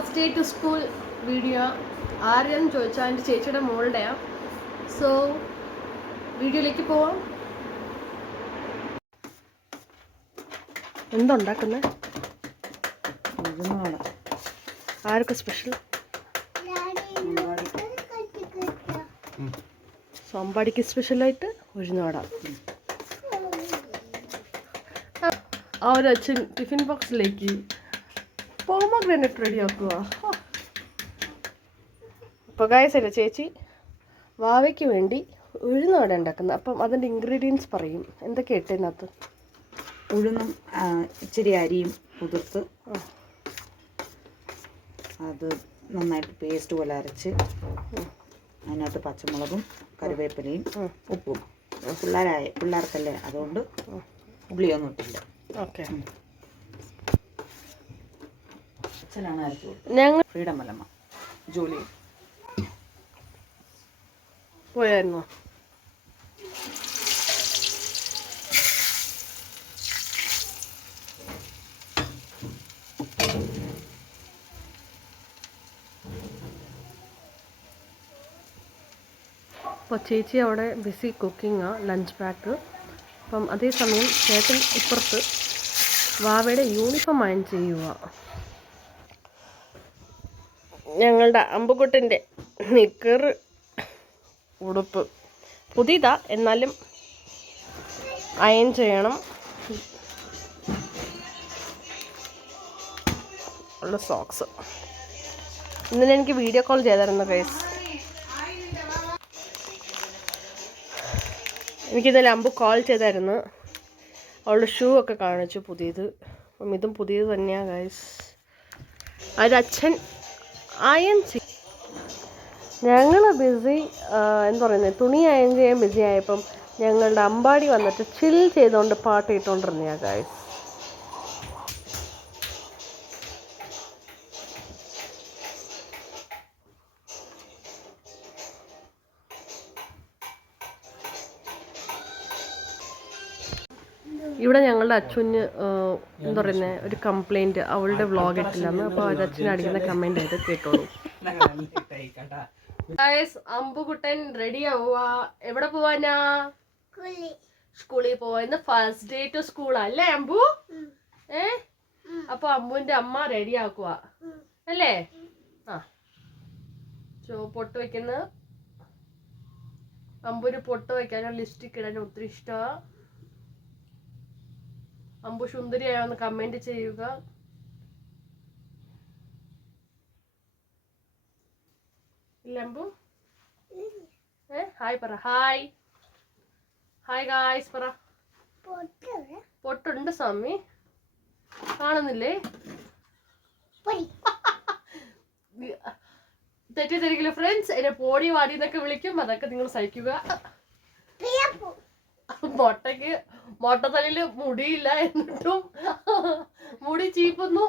First day to school video ആരെന്ന് ചോദിച്ചാൽ എൻ്റെ ചേച്ചിയുടെ മോളുടെയാണ്. സോ വീഡിയോയിലേക്ക് പോവാം. എന്തുണ്ടാക്കുന്നത്? ആർക്കും സ്പെഷ്യൽ? സോമ്പാടിക്ക് സ്പെഷ്യലായിട്ട് ഉഴുന്നുവട. ആ ഒരു അച്ഛൻ ടിഫിൻ ബോക്സിലേക്ക് പോമഗ്രാനൈറ്റ് റെഡിയാക്കുക. അപ്പോൾ ഗായ്സ് ചേച്ചി വാവയ്ക്ക് വേണ്ടി ഉഴുന്നുവട ഉണ്ടാക്കുന്നത്. അപ്പം അതിൻ്റെ ഇൻഗ്രീഡിയൻസ് പറയും. എന്തൊക്കെ ഇട്ടതിനകത്ത്? ഉഴുന്നും ഇച്ചിരി അരിയും കുതിർത്ത് അത് നന്നായിട്ട് പേസ്റ്റ് പോലെ അരച്ച് അതിനകത്ത് പച്ചമുളകും കറിവേപ്പിലയും ഉപ്പും. പിള്ളേർക്കല്ലേ, അതുകൊണ്ട് ഉള്ളിയൊന്നും ഇട്ടില്ല. ഓക്കെ. അച്ഛനാണ് അരച്ചു. ഞങ്ങൾ ഫ്രീഡം അല്ലമ്മ ജോലി പോയായിരുന്നോ? അപ്പോൾ ചേച്ചി അവിടെ ബിസി കുക്കിങ്ങാണ്, ലഞ്ച് പാക്ക്. അപ്പം അതേസമയം ചേട്ടൻ ഇപ്പുറത്ത് വാവയുടെ യൂണിഫോം അയൺ ചെയ്യുക. ഞങ്ങളുടെ അമ്പുകുട്ടൻ്റെ നിക്കർ ഉടുപ്പ് പുതിയതാ, എന്നാലും അയൺ ചെയ്യണം. ഉള്ള സോക്സ് ഇന്നലെ എനിക്ക് വീഡിയോ കോൾ ചെയ്തായിരുന്നു ഗൈസ്. എനിക്കിന്നലെ അമ്പു കോൾ ചെയ്തായിരുന്നു. അവളുടെ ഷൂ ഒക്കെ കാണിച്ചു പുതിയത്. അപ്പം ഇതും പുതിയത് തന്നെയാണ് ഗൈസ്. അച്ഛൻ അയൺ ചെയ്യും. ഞങ്ങൾ ബിസി എന്താ പറയുന്നത്, തുണി അയൺ ചെയ്യാൻ ബിസി ആയപ്പം ഞങ്ങളുടെ അമ്പാടി വന്നിട്ട് ചിൽ ചെയ്തുകൊണ്ട് പാട്ട് ഇട്ടുകൊണ്ടിരുന്നതാണ് ഗൈസ്. ഇവിടെ ഞങ്ങളുടെ അച്ഛന് എന്താ പറയുന്നത്, ഒരു കംപ്ലൈൻറ്റ്, അവളുടെ വ്ളോഗ് ഇട്ടില്ലെന്ന്. അപ്പോൾ അത് അച്ഛനെ അടിക്കുന്ന കമൻറ്റ് ആയിട്ട് കേട്ടോളൂ. അമ്പുകുട്ടൻ റെഡി ആവുക. എവിടെ പോവാനാ? സ്കൂളിൽ പോവാ. ഇന്ന് ഫസ്റ്റ് ഡേ ടു സ്കൂളാ അല്ലേ അമ്പു? അപ്പൊ അമ്പുവിന്റെ അമ്മ റെഡി ആക്കുക അല്ലേ? ആ, പൊട്ട് വെക്കുന്ന അമ്പുന് പൊട്ട് വെക്കാനോ ലിപ്സ്റ്റിക് ഇടാനോ ഒത്തിരി ഇഷ്ടമാണ്. അമ്പു സുന്ദരിയായോന്ന് കമന്റ് ചെയ്യുക. ഇല്ല അമ്പു? ഹായ് പറ. ഹായ് ഹായ് ഗായ്സ് പറ. പൊട്ടുണ്ട് സ്വാമി, കാണുന്നില്ലേ? തെറ്റിദ്ധരിക്കില്ല ഫ്രണ്ട്സ്, എന്നെ പോടി വാടി എന്നൊക്കെ വിളിക്കും. അതൊക്കെ നിങ്ങൾ സഹിക്കുക. മൊട്ടത്തലയില് മുടിയില്ല, എന്നിട്ടും മുടി ചീപ്പുന്നു.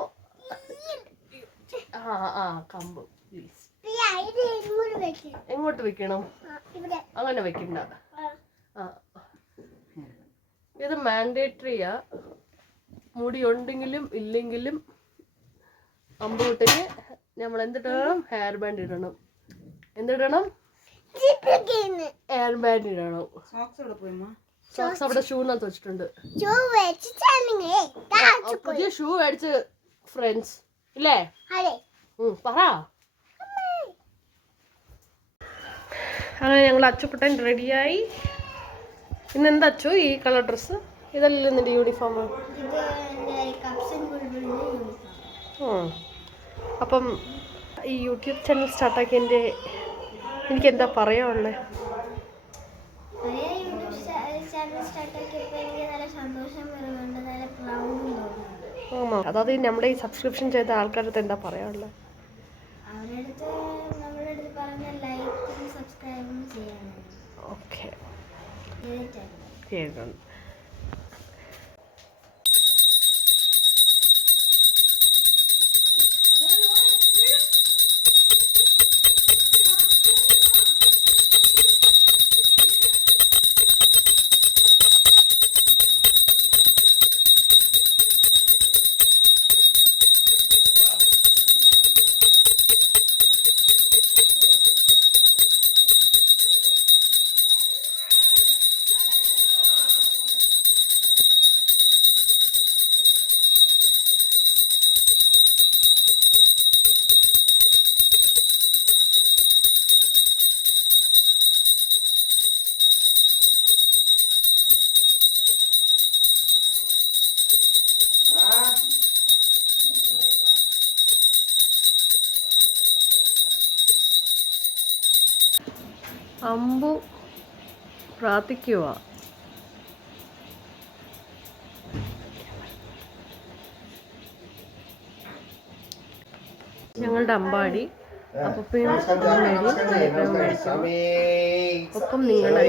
ആ കമ്പ് എങ്ങോട്ട് വെക്കണം? അങ്ങനെ വെക്കണ്ട. ഇത് മാൻഡേറ്ററിയാ. മുടി ഉണ്ടെങ്കിലും ഇല്ലെങ്കിലും അമ്പൂട്ടിന് നമ്മൾ എന്തിടണം? ഹെയർ ബാൻഡ് ഇടണം. എന്തിടണം? ഹെയർ ബാൻഡ് ഇടണം. സോക്സ് അവിടെ ഷൂനകത്ത് വെച്ചിട്ടുണ്ട്. പുതിയ ഷൂ മേടിച്ച് ഫ്രണ്ട്സ് ഇല്ലേ? പറ. അങ്ങനെ ഞങ്ങൾ അച്ചുക്കുട്ടൻ റെഡിയായി. ഇന്ന് എന്താ അച്ചു ഈ കളർ ഡ്രസ്സ്? ഇതല്ലല്ലോ നിന്റെ യൂണിഫോം. അപ്പം ഈ യൂട്യൂബ് ചാനൽ സ്റ്റാർട്ടാക്കിയതിൻ്റെ എനിക്ക് എന്താ പറയാനുള്ളത്? അതായത് നമ്മുടെ ഈ സബ്സ്ക്രിപ്ഷൻ ചെയ്ത ആൾക്കാരുടെ എന്താ പറയാനുള്ളത്? ഓക്കെ, കേൾക്കണം. അമ്പു പ്രാർത്ഥിക്കുക. ഞങ്ങളുടെ അമ്പാടി അപ്പയും ഒപ്പം നിങ്ങളുടെ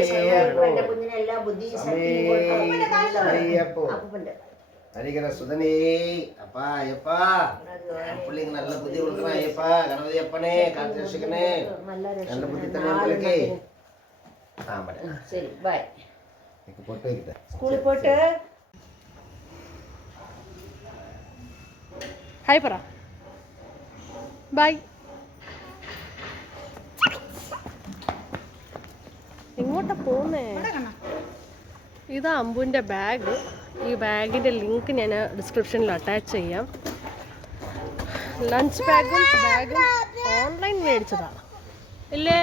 ഹരികര സുധനേ അപ്പാ അയ്യപ്പാ പുള്ളിക്ക് നല്ല ബുദ്ധി കൊടുക്കണം അയ്യപ്പാ ഗണപതി അപ്പനെ കാത്തുരക്ഷിക്കണേ നല്ല ബുദ്ധി തന്നെ പുള്ളിക്ക് ശരി ബൈ. പൊട്ട് വയ്ക്കട്ടെ സ്കൂളിൽ പോയിട്ട് ഹായ് പറ. ബൈ. എങ്ങോട്ടാ പോകുന്നേ? ഇതാ അമ്പുവിൻ്റെ ബാഗ്. ഈ ബാഗിൻ്റെ ലിങ്ക് ഞാൻ ഡിസ്ക്രിപ്ഷനിൽ അറ്റാച്ച് ചെയ്യാം. ലഞ്ച് ബാഗും ഓൺലൈൻ മേടിച്ചതാണ് ഇല്ലേ?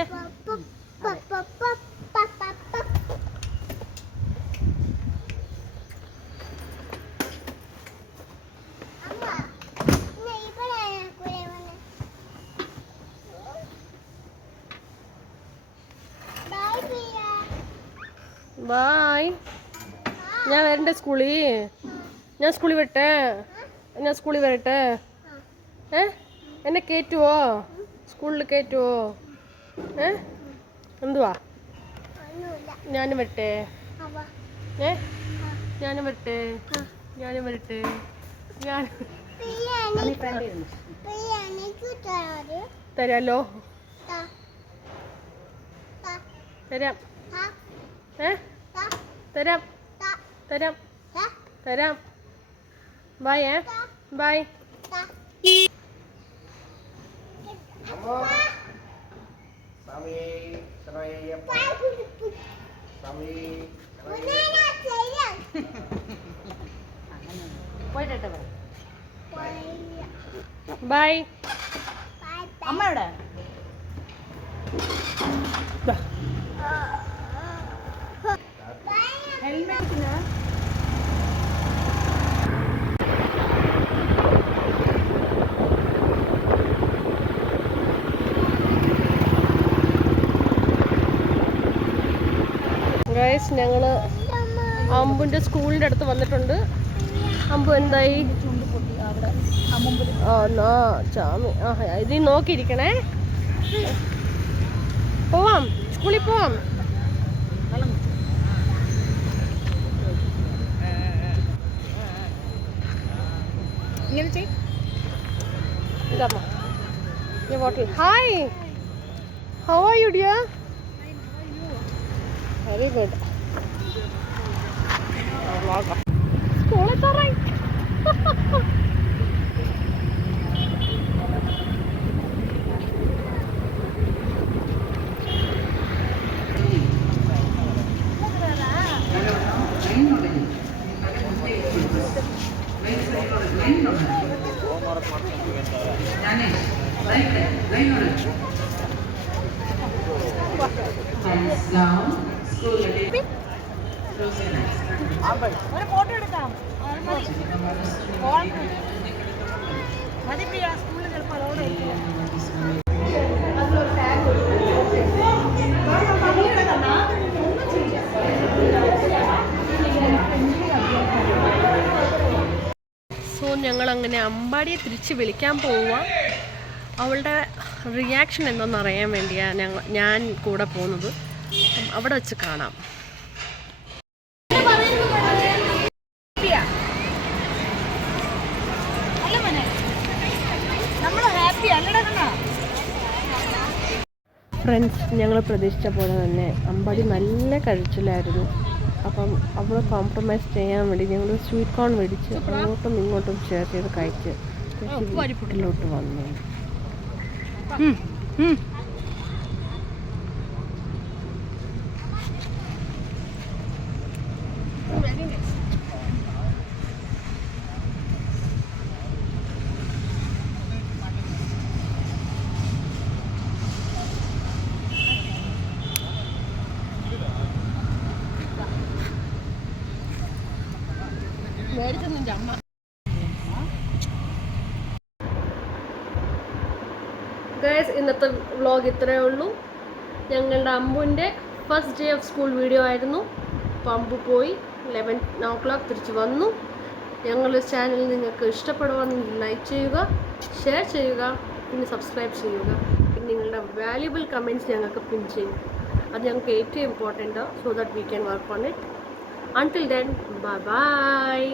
ബായ്. ഞാൻ വരണ്ടേ സ്കൂളിൽ? ഞാൻ സ്കൂളിൽ വരട്ടെ? എന്നെ കയറ്റുവോ? സ്കൂളിൽ കയറ്റുവോ? എന്തുവാ? ഞാനും വരട്ടെ? ഞാനും വരട്ടെ? തരാലോ? തരാം. തരാം. ബൈ. ബൈ. ബൈ. അമ്മയുടെ ഹെൽമെറ്റിന് ഗൈസ്, ഞങ്ങൾ അമ്പുൻ്റെ സ്കൂളിൻ്റെ അടുത്ത് വന്നിട്ടുണ്ട്. അമ്പു എന്തായി? ചാമി ഇത് നോക്കിയിരിക്കണേ. പോവാം, സ്കൂളിൽ പോവാം. Hi, how are you dear? Very good. School is alright. ഒരു ഫോട്ടോ എടുക്കാം. മതി പ്രിയ, സ്കൂളിൽ ചിലപ്പോൾ അതോടെ സോ ഞങ്ങളങ്ങനെ അമ്പാടിയെ തിരിച്ച് വിളിക്കാൻ പോവുക. അവളുടെ റിയാക്ഷൻ എന്താണെന്നറിയാൻ വേണ്ടിയാണ് ഞാൻ കൂടെ പോകുന്നത്. അവിടെ വെച്ച് കാണാം. ഫ്രണ്ട്സ്, ഞങ്ങൾ പ്രതീക്ഷിച്ച പോലെ തന്നെ അമ്പാടി നല്ല കഴിച്ചിലായിരുന്നു. അപ്പം അവിടെ കോംപ്രമൈസ് ചെയ്യാൻ വേണ്ടി ഞങ്ങൾ സ്വീറ്റ് കോൺ മേടിച്ച് അങ്ങോട്ടും ഇങ്ങോട്ടും ഷെയർ ചെയ്ത് കഴിച്ച് വീട്ടിലോട്ട് വന്നു. ഗൈസ്, ഇന്നത്തെ വ്ളോഗ് ഇത്രയേ ഉള്ളൂ. ഞങ്ങളുടെ അമ്പുവിൻ്റെ first day of school video ആയിരുന്നു. അപ്പോൾ അമ്പു പോയി 11 തിരിച്ച് വന്നു. ഞങ്ങളുടെ ചാനൽ നിങ്ങൾക്ക് ഇഷ്ടപ്പെടുവാണെങ്കിൽ ലൈക്ക് ചെയ്യുക, ഷെയർ ചെയ്യുക, പിന്നെ സബ്സ്ക്രൈബ് ചെയ്യുക. പിന്നെ നിങ്ങളുടെ വാല്യുബിൾ കമൻറ്റ്സ് ഞങ്ങൾക്ക് പിൻ ചെയ്യും. അത് ഞങ്ങൾക്ക് ഏറ്റവും important, so that we can work on it. Until then, bye bye.